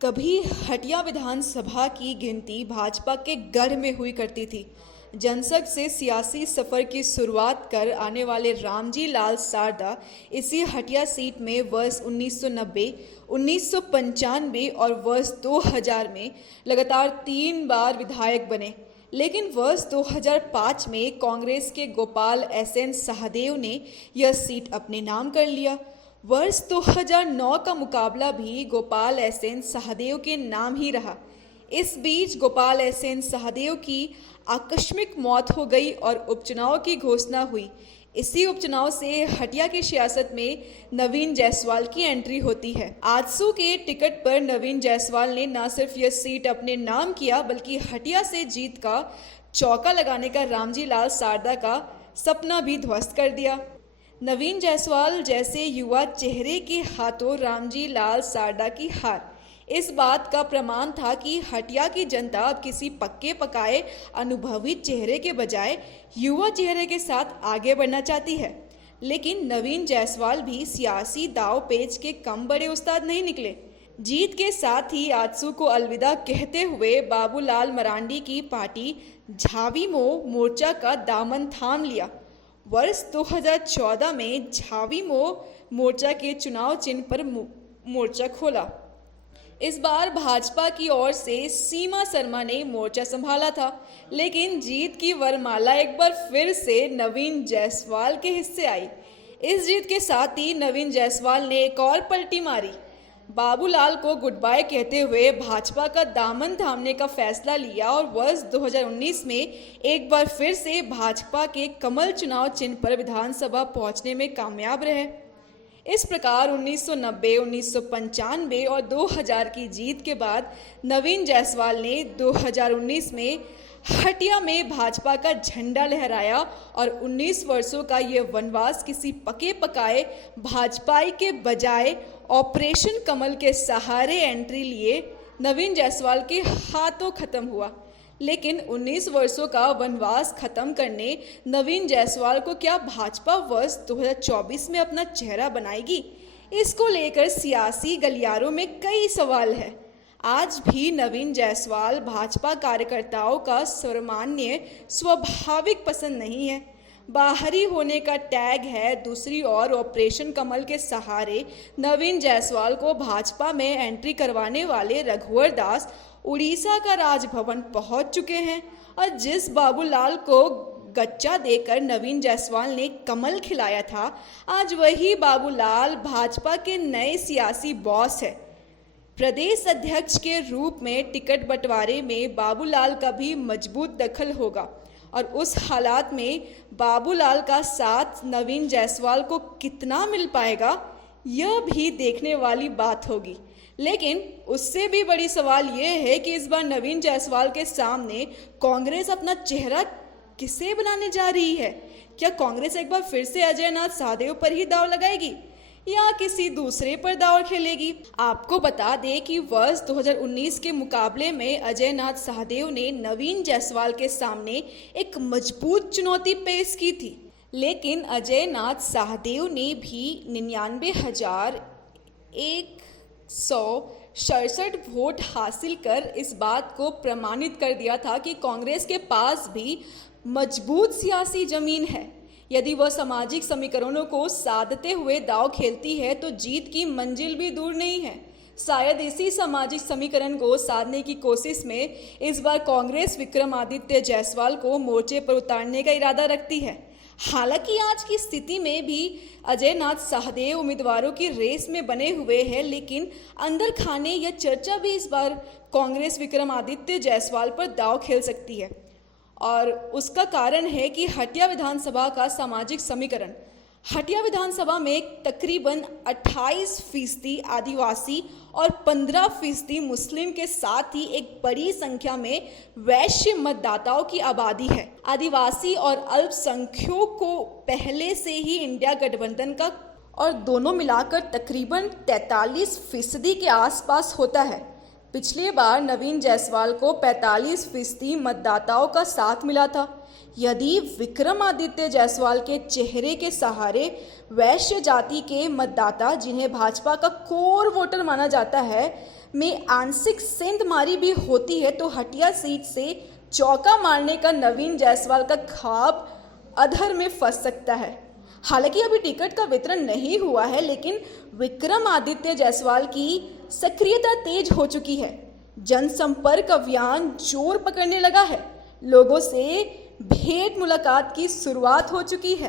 कभी हटिया विधानसभा की गिनती भाजपा के गढ़ में हुई करती थी। जनसंघ से सियासी सफर की शुरुआत कर आने वाले रामजी लाल सारदा इसी हटिया सीट में वर्ष 1990, 1995 और वर्ष 2000 में लगातार 3 बार विधायक बने। लेकिन वर्ष 2005 में कांग्रेस के गोपाल एसएन सहदेव ने यह सीट अपने नाम कर लिया। वर्ष 2009 का मुकाबला भी गोपाल एसएन सहदेव के नाम ही रहा। इस बीच गोपाल एसएन सहदेव की आकस्मिक मौत हो गई और उपचुनाव की घोषणा हुई। इसी उपचुनाव से हटिया की सियासत में नवीन जायसवाल की एंट्री होती है। आजसू के टिकट पर नवीन जायसवाल ने न सिर्फ यह सीट अपने नाम किया बल्कि हटिया से जीत का चौका लगाने का रामजी लाल सारदा का सपना भी ध्वस्त कर दिया। नवीन जायसवाल जैसे युवा चेहरे के हाथों रामजी लाल सारदा की हार इस बात का प्रमाण था कि हटिया की जनता अब किसी पक्के पकाए अनुभवी चेहरे के बजाय युवा चेहरे के साथ आगे बढ़ना चाहती है। लेकिन नवीन जायसवाल भी सियासी दाव पेच के कम बड़े उस्ताद नहीं निकले। जीत के साथ ही आजसू को अलविदा कहते हुए बाबूलाल मरांडी की पार्टी झाविमो मोर्चा का दामन थाम लिया। वर्ष 2014 में झाविमो मोर्चा के चुनाव चिन्ह पर मोर्चा खोला। इस बार भाजपा की ओर से सीमा शर्मा ने मोर्चा संभाला था, लेकिन जीत की वरमाला एक बार फिर से नवीन जायसवाल के हिस्से आई। इस जीत के साथ ही नवीन जायसवाल ने एक और पलटी मारी। बाबूलाल को गुड बाय कहते हुए भाजपा का दामन थामने का फैसला लिया और वर्ष 2019 में एक बार फिर से भाजपा के कमल चुनाव चिन्ह पर विधानसभा पहुंचने में कामयाब रहे। इस प्रकार 1990, 1995 और 2000 की जीत के बाद नवीन जायसवाल ने 2019 में हटिया में भाजपा का झंडा लहराया और 19 वर्षों का यह वनवास किसी पके पकाए भाजपाई के बजाय ऑपरेशन कमल के सहारे एंट्री लिए नवीन जायसवाल के हाथों खत्म हुआ। लेकिन 19 वर्षों का वनवास खत्म करने नवीन जायसवाल को क्या भाजपा वर्ष 2024 में अपना चेहरा बनाएगी? इसको लेकर सियासी गलियारों में कई सवाल हैं। आज भी नवीन जायसवाल भाजपा कार्यकर्ताओं का सर्वमान्य स्वाभाविक पसंद नहीं है। बाहरी होने का टैग है। दूसरी ओर ऑपरेशन कमल के सहारे नवीन जायसवाल को भाजपा में एंट्री करवाने वाले रघुवर दास उड़ीसा का राजभवन पहुंच चुके हैं और जिस बाबूलाल को गच्चा देकर नवीन जायसवाल ने कमल खिलाया था, आज वही बाबूलाल भाजपा के नए सियासी बॉस है। प्रदेश अध्यक्ष के रूप में टिकट बंटवारे में बाबूलाल का भी मजबूत दखल होगा और उस हालात में बाबूलाल का साथ नवीन जायसवाल को कितना मिल पाएगा, यह भी देखने वाली बात होगी। लेकिन उससे भी बड़ी सवाल यह है कि इस बार नवीन जायसवाल के सामने कांग्रेस अपना चेहरा किसे बनाने जा रही है? क्या कांग्रेस एक बार फिर से अजय नाथ सहदेव पर ही दांव लगाएगी या किसी दूसरे पर दांव खेलेगी? आपको बता दें कि वर्ष 2019 के मुकाबले में अजय नाथ सहदेव ने नवीन जायसवाल के सामने एक मजबूत चुनौती पेश की थी, लेकिन अजय नाथ सहदेव ने भी 99,167 वोट हासिल कर इस बात को प्रमाणित कर दिया था कि कांग्रेस के पास भी मजबूत सियासी जमीन है। यदि वह सामाजिक समीकरणों को साधते हुए दांव खेलती है तो जीत की मंजिल भी दूर नहीं है। शायद इसी सामाजिक समीकरण को साधने की कोशिश में इस बार कांग्रेस विक्रमादित्य जायसवाल को मोर्चे पर उतारने का इरादा रखती है। हालांकि आज की स्थिति में भी अजय नाथ सहदेव उम्मीदवारों की रेस में बने हुए हैं, लेकिन अंदर खाने या चर्चा भी इस बार कांग्रेस विक्रमादित्य जायसवाल पर दांव खेल सकती है और उसका कारण है कि हटिया विधानसभा का सामाजिक समीकरण। हटिया विधानसभा में तकरीबन 28% आदिवासी और 15% मुस्लिम के साथ ही एक बड़ी संख्या में वैश्य मतदाताओं की आबादी है। आदिवासी और अल्पसंख्यकों को पहले से ही इंडिया गठबंधन का और दोनों मिलाकर तकरीबन 43% के आसपास होता है। पिछली बार नवीन जायसवाल को 45% मतदाताओं का साथ मिला था। यदि विक्रमादित्य जायसवाल के चेहरे के सहारे वैश्य जाति के मतदाता, जिन्हें भाजपा का कोर वोटर माना जाता है, में आंशिक सेंधमारी भी होती है तो हटिया सीट से चौका मारने का नवीन जायसवाल का ख्वाब अधर में फंस सकता है। हालांकि अभी टिकट का वितरण नहीं हुआ है, लेकिन विक्रमादित्य जायसवाल की सक्रियता तेज हो चुकी है। जनसंपर्क अभियान जोर पकड़ने लगा है। लोगों से भेंट मुलाकात की शुरुआत हो चुकी है।